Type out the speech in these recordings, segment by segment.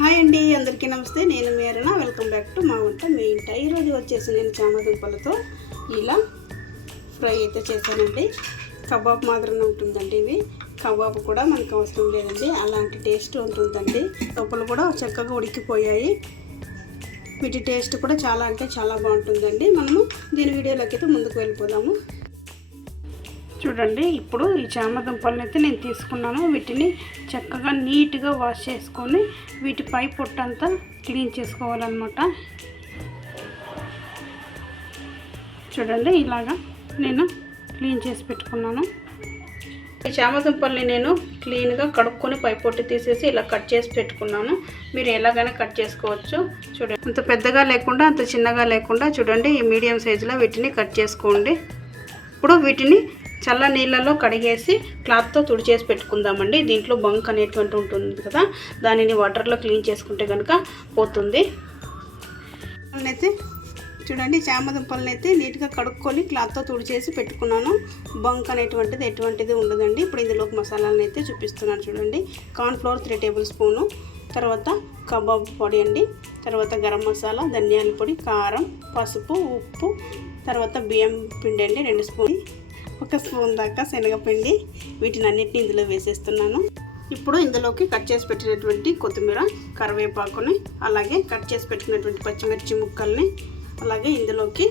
Hi అండి, అందరికీ నమస్తే. నేను మీ అరుణ. వెల్కమ్ బ్యాక్ టు మా వంట మీ ఇంట. ఈరోజు వచ్చేసి నేను చామదుంపలతో ఇలా ఫ్రై అయితే చేశానండి. కబాబ్ మాత్రమే ఉంటుందండి. ఇవి కబాబ్ కూడా మనకు అవసరం లేదండి, అలాంటి టేస్ట్ ఉంటుందండి. లోపల కూడా చక్కగా ఉడికిపోయాయి. వీటి టేస్ట్ కూడా చాలా అంటే చాలా బాగుంటుందండి. మనము దీని వీడియోలోకి అయితే ముందుకు వెళ్ళిపోదాము. చూడండి, ఇప్పుడు ఈ చామదుంపలను అయితే నేను తీసుకున్నాను. వీటిని చక్కగా నీట్గా వాష్ చేసుకొని వీటి పై పొట్టంతా క్లీన్ చేసుకోవాలన్నమాట. చూడండి, ఇలాగా నేను క్లీన్ చేసి పెట్టుకున్నాను. ఈ చామదుంపల్ని నేను క్లీన్గా కడుక్కొని పై పొట్టు తీసేసి ఇలా కట్ చేసి పెట్టుకున్నాను. మీరు ఎలాగైనా కట్ చేసుకోవచ్చు. చూడండి, అంత పెద్దగా లేకుండా అంత చిన్నగా లేకుండా చూడండి, ఈ మీడియం సైజులో వీటిని కట్ చేసుకోండి. ఇప్పుడు వీటిని చల్ల నీళ్ళలో కడిగేసి క్లాత్తో తుడిచేసి పెట్టుకుందామండి. దీంట్లో బంక్ అనేటువంటి ఉంటుంది కదా, దానిని వాటర్లో క్లీన్ చేసుకుంటే కనుక పోతుంది. అయితే చూడండి, చామదుంపలను అయితే నీట్గా కడుక్కొని క్లాత్తో తుడిచేసి పెట్టుకున్నాను. బంక్ అనేటువంటిది ఎటువంటిది ఉండదండి. ఇప్పుడు ఇందులోకి మసాలాలను అయితే చూపిస్తున్నాను. చూడండి, కార్న్ఫ్లోర్ 3 టేబుల్ స్పూను, తర్వాత కబాబ్ పొడి అండి, తర్వాత గరం మసాలా, ధనియాల పొడి, కారం, పసుపు, ఉప్పు, తర్వాత బియ్యం పిండి అండి 2 స్పూన్, 1 స్పూన్ దాకా శనగపిండి. వీటిని అన్నిటిని ఇందులో వేసేస్తున్నాను. ఇప్పుడు ఇందులోకి కట్ చేసి పెట్టినటువంటి కొత్తిమీర, కరివేపాకుని, అలాగే కట్ చేసి పెట్టినటువంటి పచ్చిమిర్చి ముక్కల్ని, అలాగే ఇందులోకి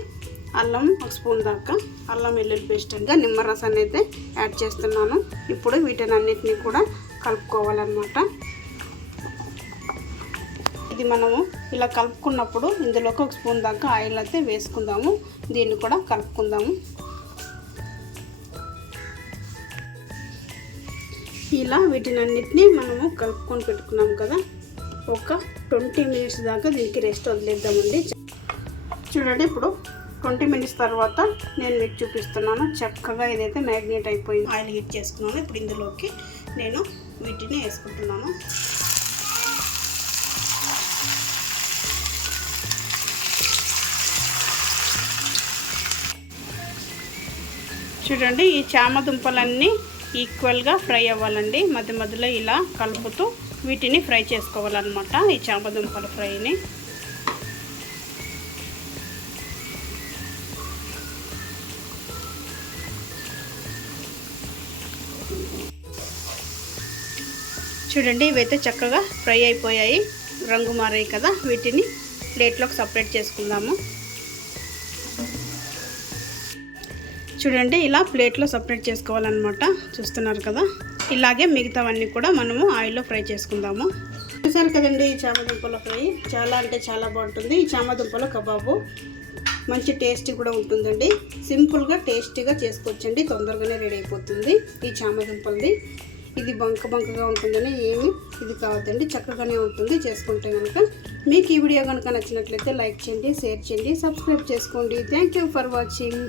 అల్లం 1 స్పూన్ దాకా అల్లం వెల్లుల్లి పేస్ట్ అండి, నిమ్మరసాన్ని అయితే యాడ్ చేస్తున్నాను. ఇప్పుడు వీటిని అన్నిటినీ కూడా కలుపుకోవాలన్నమాట. ఇది మనము ఇలా కలుపుకున్నప్పుడు ఇందులోకి 1 స్పూన్ దాకా ఆయిల్ అయితే వేసుకుందాము. దీన్ని కూడా కలుపుకుందాము. ఇలా వీటిని అన్నిటినీ మనము కలుపుకొని పెట్టుకున్నాం కదా, ఒక 20 మినిట్స్ దాకా దీనికి రెస్ట్ వదిలేద్దామండి. చూడండి, ఇప్పుడు 20 మినిట్స్ తర్వాత నేను మీకు చూపిస్తున్నాను. చక్కగా ఇదైతే మ్యాగ్నేట్ అయిపోయింది. ఆయిల్ హీట్ చేసుకున్నాను. ఇప్పుడు ఇందులోకి నేను వీటిని వేసుకుంటున్నాను. చూడండి, ఈ చామదుంపలన్నీ ఈక్వల్గా ఫ్రై అవ్వాలండి. మధ్య మధ్యలో ఇలా కలుపుతూ వీటిని ఫ్రై చేసుకోవాలన్నమాట, ఈ చామదుంపల ఫ్రైని. చూడండి, ఇవైతే చక్కగా ఫ్రై అయిపోయాయి, రంగు మారాయి కదా. వీటిని ప్లేట్లోకి సపరేట్ చేసుకుందాము. చూడండి, ఇలా ప్లేట్లో సపరేట్ చేసుకోవాలన్నమాట. చూస్తున్నారు కదా, ఇలాగే మిగతావన్నీ కూడా మనము ఆయిల్లో ఫ్రై చేసుకుందాము. చూసారు కదండి, ఈ చామదుంపల ఫ్రై చాలా అంటే చాలా బాగుంటుంది. ఈ చామదుంపల కబాబు మంచి టేస్ట్ కూడా ఉంటుందండి. సింపుల్గా టేస్టీగా చేసుకోవచ్చండి, తొందరగానే రెడీ అయిపోతుంది. ఈ చామదుంపలది ఇది బంకగా ఉంటుందని ఏమి ఇది కావద్దండి, చక్కగానే ఉంటుంది చేసుకుంటే కనుక. మీకు ఈ వీడియో కనుక నచ్చినట్లయితే లైక్ చేయండి, షేర్ చేయండి, సబ్స్క్రైబ్ చేసుకోండి. Thank you for watching.